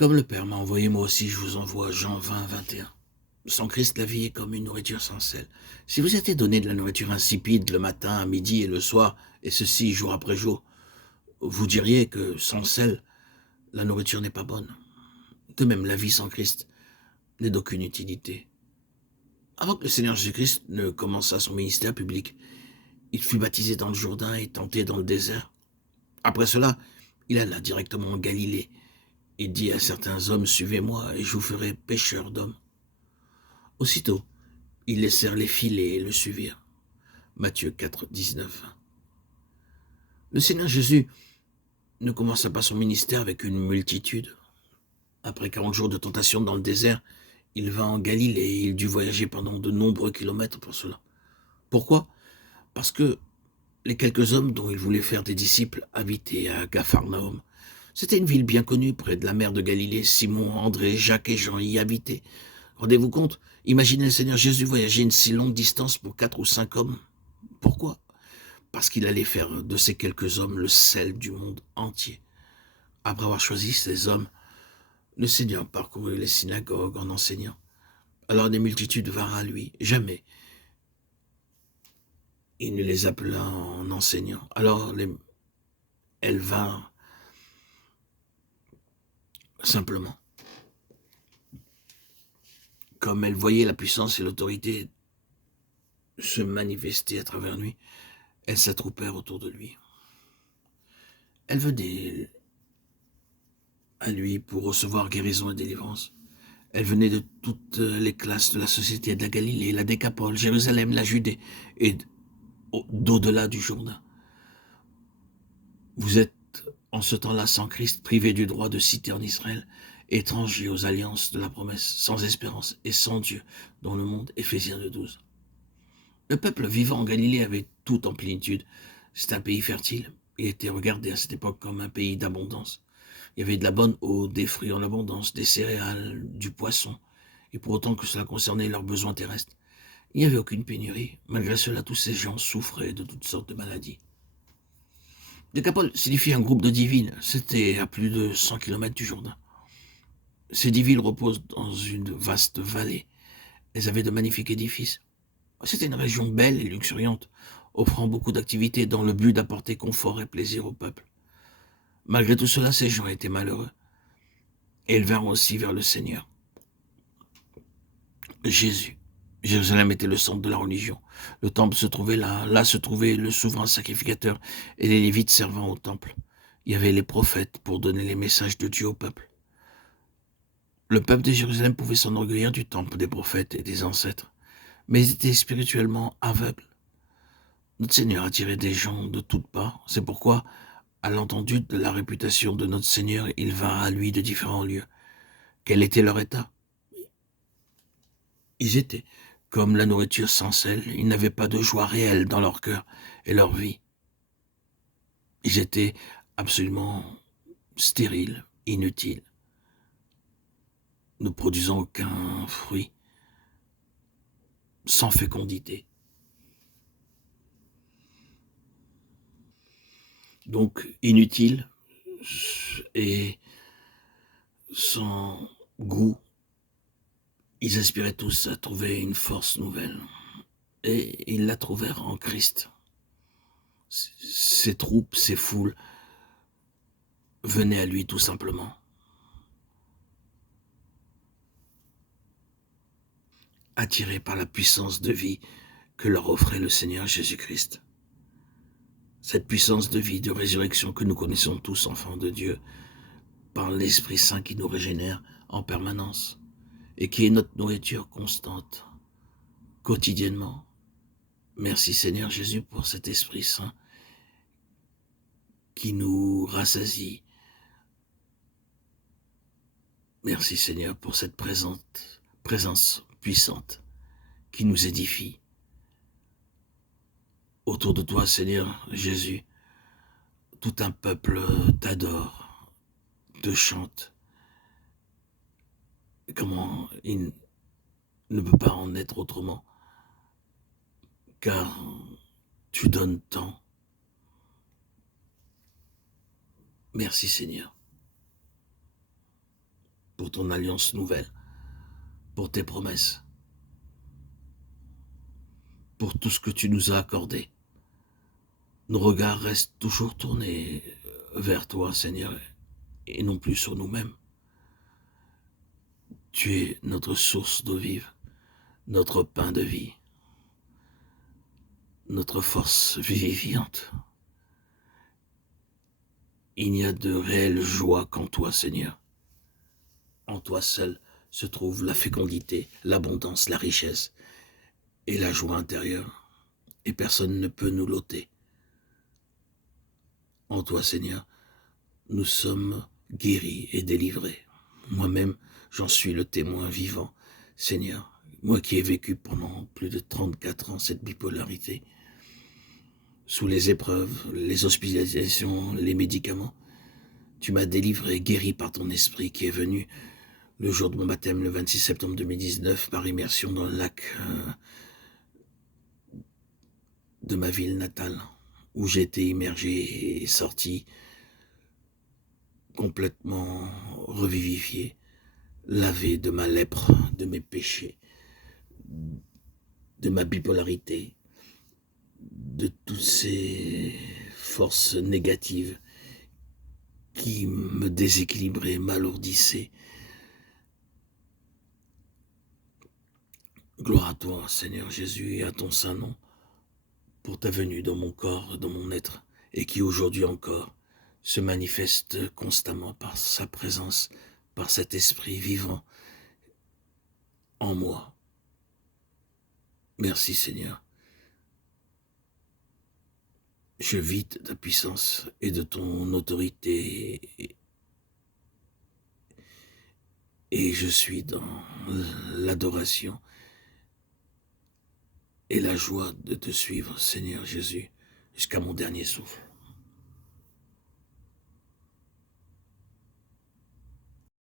Comme le Père m'a envoyé, moi aussi je vous envoie. Jean 20, 21. Sans Christ, la vie est comme une nourriture sans sel. Si vous étiez donné de la nourriture insipide le matin, à midi et le soir, et ceci jour après jour, vous diriez que sans sel, la nourriture n'est pas bonne. De même, la vie sans Christ n'est d'aucune utilité. Avant que le Seigneur Jésus-Christ ne commençât son ministère public, il fut baptisé dans le Jourdain et tenté dans le désert. Après cela, il alla directement en Galilée. Il dit à certains hommes, suivez-moi et je vous ferai pêcheurs d'hommes. Aussitôt, ils laissèrent les filets et le suivirent. Matthieu 4, 19. Le Seigneur Jésus ne commença pas son ministère avec une multitude. Après 40 jours de tentation dans le désert, il vint en Galilée et il dut voyager pendant de nombreux kilomètres pour cela. Pourquoi? Parce que les quelques hommes dont il voulait faire des disciples habitaient à Capharnaüm. C'était une ville bien connue près de la mer de Galilée. Simon, André, Jacques et Jean y habitaient. Rendez-vous compte, imaginez le Seigneur Jésus voyager une si longue distance pour 4 ou 5 hommes. Pourquoi? Parce qu'il allait faire de ces quelques hommes le sel du monde entier. Après avoir choisi ces hommes, le Seigneur parcourut les synagogues en enseignant. Alors des multitudes vinrent à lui. Jamais il ne les appela en enseignant. Alors elles vinrent simplement. Comme elles voyaient la puissance et l'autorité se manifester à travers lui, elles s'attroupèrent autour de lui. Elles venaient à lui pour recevoir guérison et délivrance. Elles venaient de toutes les classes de la société, de la Galilée, la Décapole, Jérusalem, la Judée et d'au-delà du Jourdain. Vous êtes en ce temps-là sans Christ, privés du droit de citer en Israël, étrangers aux alliances de la promesse, sans espérance et sans Dieu dans le monde. Éphésiens 2,12. Le peuple vivant en Galilée avait tout en plénitude. C'est un pays fertile. Il était regardé à cette époque comme un pays d'abondance. Il y avait de la bonne eau, des fruits en abondance, des céréales, du poisson, et pour autant que cela concernait leurs besoins terrestres. Il n'y avait aucune pénurie. Malgré cela, tous ces gens souffraient de toutes sortes de maladies. Décapole signifie un groupe de 10 villes. C'était à plus de 100 kilomètres du Jourdain. Ces 10 villes reposent dans une vaste vallée. Elles avaient de magnifiques édifices. C'était une région belle et luxuriante, offrant beaucoup d'activités dans le but d'apporter confort et plaisir au peuple. Malgré tout cela, ces gens étaient malheureux. Et ils vinrent aussi vers le Seigneur. Jésus. Jérusalem était le centre de la religion. Le temple se trouvait là. Là se trouvait le souverain sacrificateur et les Lévites servant au temple. Il y avait les prophètes pour donner les messages de Dieu au peuple. Le peuple de Jérusalem pouvait s'enorgueillir du temple, des prophètes et des ancêtres, mais ils étaient spirituellement aveugles. Notre Seigneur attirait des gens de toutes parts. C'est pourquoi, à l'entendu de la réputation de notre Seigneur, ils vinrent à lui de différents lieux. Quel était leur état? Ils étaient comme la nourriture sans sel. Ils n'avaient pas de joie réelle dans leur cœur et leur vie. Ils étaient absolument stériles, inutiles, ne produisant aucun fruit, sans fécondité. Donc inutiles et sans goût. Ils aspiraient tous à trouver une force nouvelle. Et ils la trouvèrent en Christ. Ces troupes, ces foules venaient à lui tout simplement, attirés par la puissance de vie que leur offrait le Seigneur Jésus-Christ. Cette puissance de vie, de résurrection que nous connaissons tous, enfants de Dieu, par l'Esprit Saint qui nous régénère en permanence et qui est notre nourriture constante, quotidiennement. Merci Seigneur Jésus pour cet Esprit Saint qui nous rassasie. Merci Seigneur pour cette présence puissante qui nous édifie. Autour de toi, Seigneur Jésus, tout un peuple t'adore, te chante. Comment il ne peut pas en être autrement, car tu donnes tant. Merci Seigneur. pour ton alliance nouvelle, pour tes promesses, pour tout ce que tu nous as accordé. Nos regards restent toujours tournés vers toi, Seigneur, et non plus sur nous-mêmes. Tu es notre source d'eau vive, notre pain de vie, notre force vivifiante. Il n'y a de réelle joie qu'en toi, Seigneur. En toi seul se trouve la fécondité, l'abondance, la richesse et la joie intérieure. Et personne ne peut nous l'ôter. En toi, Seigneur, nous sommes guéris et délivrés. Moi-même, j'en suis le témoin vivant. Seigneur, moi qui ai vécu pendant plus de 34 ans cette bipolarité, sous les épreuves, les hospitalisations, les médicaments, tu m'as délivré, guéri par ton esprit qui est venu le jour de mon baptême, le 26 septembre 2019, par immersion dans le lac de ma ville natale, où j'ai été immergé et sorti complètement revivifié, lavé de ma lèpre, de mes péchés, de ma bipolarité, de toutes ces forces négatives qui me déséquilibraient, m'alourdissaient. Gloire à toi, Seigneur Jésus, et à ton saint nom, pour ta venue dans mon corps, dans mon être, et qui aujourd'hui encore se manifeste constamment par sa présence, par cet esprit vivant en moi. Merci Seigneur. Je vis de ta puissance et de ton autorité et je suis dans l'adoration et la joie de te suivre, Seigneur Jésus, jusqu'à mon dernier souffle.